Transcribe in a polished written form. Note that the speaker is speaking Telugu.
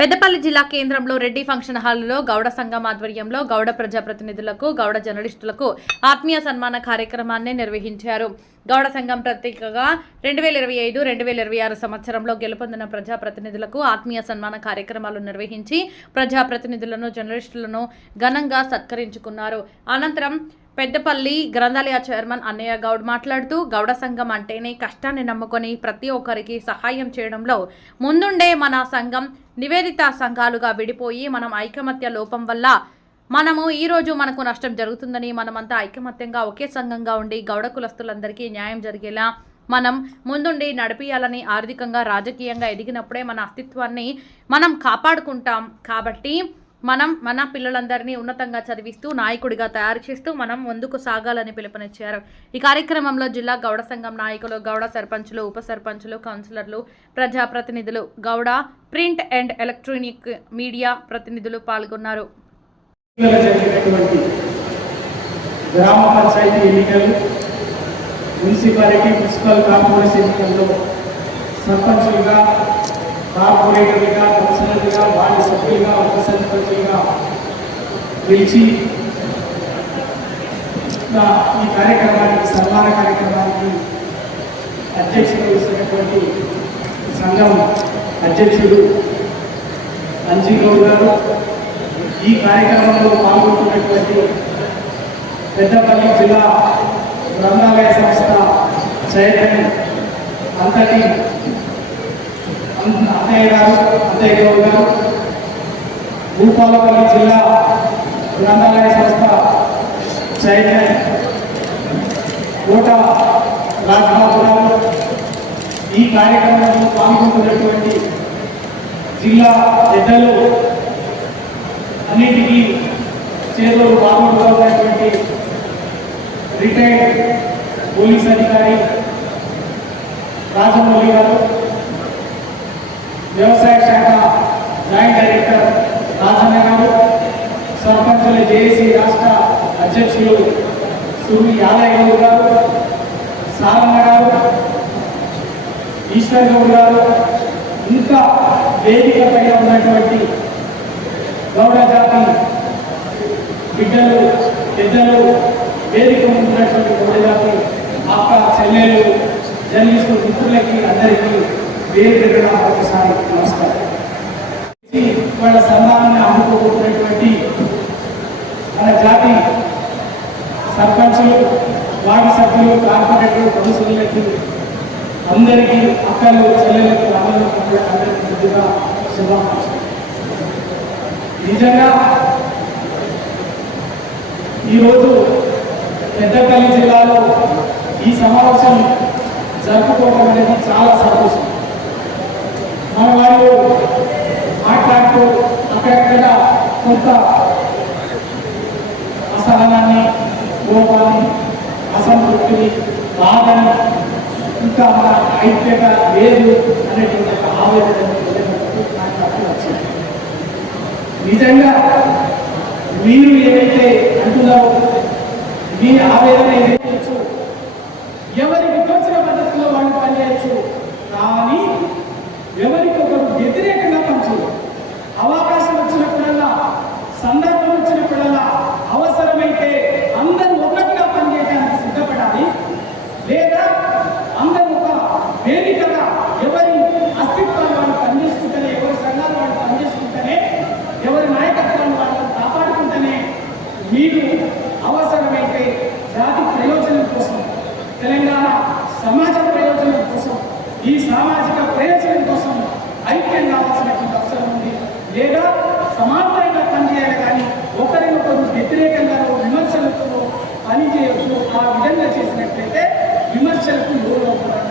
పెద్దపల్లి జిల్లా కేంద్రంలో రెడ్డి ఫంక్షన్ హాల్లో గౌడ సంఘం ఆధ్వర్యంలో గౌడ ప్రజాప్రతినిధులకు గౌడ జర్నలిస్టులకు ఆత్మీయ సన్మాన కార్యక్రమాన్ని నిర్వహించారు. గౌడ సంఘం ప్రత్యేకంగా 2025-2026 సంవత్సరంలో గెలుపొందిన ప్రజాప్రతినిధులకు ఆత్మీయ సన్మాన కార్యక్రమాలు నిర్వహించి ప్రజాప్రతినిధులను జర్నలిస్టులను ఘనంగా సత్కరించుకున్నారు. అనంతరం పెద్దపల్లి గ్రంథాలయ చైర్మన్ అన్నయ్య గౌడ్ మాట్లాడుతూ గౌడ సంఘం అంటేనే కష్టాన్ని నమ్ముకొని ప్రతి ఒక్కరికి సహాయం చేయడంలో ముందుండే మన సంఘం నివేదిత సంఘాలుగా విడిపోయి మనం ఐకమత్య లోపం వల్ల మనము ఈరోజు మనకు నష్టం జరుగుతుందని మనమంతా ఐకమత్యంగా ఒకే సంఘంగా ఉండి గౌడ కులస్తులందరికీ న్యాయం జరిగేలా మనం ముందుండి నడిపియాలని ఆర్థికంగా రాజకీయంగా ఎదిగినప్పుడే మన అస్తిత్వాన్ని మనం కాపాడుకుంటాం. కాబట్టి మనం మన పిల్లలందరినీ ఉన్నతంగా చదివిస్తూ నాయకుడిగా తయారు చేస్తూ మనం ముందుకు సాగాలని పిలుపునిచ్చారు. ఈ కార్యక్రమంలో జిల్లా గౌడ సంఘం నాయకులు, గౌడ సర్పంచులు, ఉప సర్పంచులు, కౌన్సిలర్లు, ప్రజాప్రతినిధులు, గౌడ ప్రింట్ అండ్ ఎలక్ట్రానిక్ మీడియా ప్రతినిధులు పాల్గొన్నారు. గ్రామ పంచాయతీ ఎన్నికలు, మున్సిపల్ కార్పొరేషన్ ఎన్నికల్లో సర్పంచులుగా, కార్పొరేటర్లుగా, కౌన్సిలర్లుగా, వార్డు సభ్యులుగా, ఉప సర్పంచులుగా గెలిచి ఈ కార్యక్రమానికి సన్మాన కార్యక్రమానికి అధ్యక్షత వహిస్తున్నటువంటి సంఘం అధ్యక్షుడు అంజీగౌడ్ గారు, ఈ కార్యక్రమంలో పాల్గొంటున్నటువంటి పెద్దపల్లి జిల్లా గ్రంథాలయ సంస్థ చైర్మన్ అంతటి అన్నయ్య గౌడ్ గారు, భూపాలపల్లి జిల్లా గ్రంథాలయ సంస్థ చైర్మన్ కోట రాజ్బాబు గారు, ఈ కార్యక్రమంలో పాల్గొంటున్నటువంటి జిల్లా పెద్దలు, అన్నింటికీ చేతులు పాల్గొంటున్నటువంటి రిటైర్డ్ పోలీస్ అధికారి రాజమౌళి గారు, వ్యవసాయ శాఖ జాయింట్ డైరెక్టర్ రాజన్న గారు, సర్పంచుల జేఏసీ రాష్ట్ర అధ్యక్షులు సూరి యాదయ్య గౌడ్ గారు, సారన్న గారు, ఈశ్వర్ గౌడ్ గారు, ఇంకా వేదిక పైన ఉన్నటువంటి గౌడ జాతి బిడ్డలు, పెద్దలు, వేదిక ఉన్నటువంటి గౌడ జాతి అక్క చెల్లెలు, జర్నలిస్టు మిత్రులకి అందరికీ వేరు ఒకసారి నమస్కారం. వాళ్ళ సన్మానాన్ని అందుకోబోతున్నటువంటి మన జాతి సర్పంచులు, వార్డు సభ్యులు, కార్పొరేటర్లు, కౌన్సిలర్లకు అందరికీ, అక్కలు, చెల్లెలకు, అందరికీ ముందుగా శుభాకాంక్షలు. నిజంగా ఈరోజు పెద్దపల్లి జిల్లాలో ఈ సమావేశం జరుపుకోవడం అనేది చాలా సంతోషం. మన వాళ్ళు మాట్లాడుతూ అక్కడక్కడ కొంత అసహనాన్ని, కోపాన్ని, అసంతృప్తిని, బాధని, ఇంకా మన ఐక్యత లేదు అనేటువంటి ఆవేదన వచ్చింది. నిజంగా మీరు ఏదైతే అంటున్నారో మీ ఆవేదన ఏదైతే ఎవరికి తోచిన పద్ధతిలో వాళ్ళు పనిచేయచ్చు, కానీ ఎవరికి ఒకరు వ్యతిరేకంగా పనిచేయదు. అవకాశం వచ్చినప్పుడల్లా, సందర్భం వచ్చినప్పుడల్లా, అవసరమైతే అందరూ ఒకటిగా పనిచేయడానికి సిద్ధపడాలి. లేదా అందరూ ఒక వేదికగా ఎవరి అస్తిత్వాన్ని వాళ్ళు పనిచేసుకుంటేనే, ఎవరి సంఘాలు వాళ్ళు పనిచేసుకుంటేనే, ఎవరి నాయకత్వాన్ని వాళ్ళు కాపాడుకుంటేనే మీరు అవసరమైతే జాతి ప్రయోజనం కోసం, తెలంగాణ సమాజ ప్రయోజనం కోసం, ఈ సామాజిక ప్రయోజనం కోసం ఐక్యం కావాల్సినటువంటి అవసరం ఉంది. లేదా సమాంతరంగా పనిచేయాలి, కానీ ఒకరినొకరు వ్యతిరేకంగా విమర్శలతో పనిచేయవచ్చు. ఆ విధంగా చేసినట్లయితే విమర్శలకు లోనవుతారు.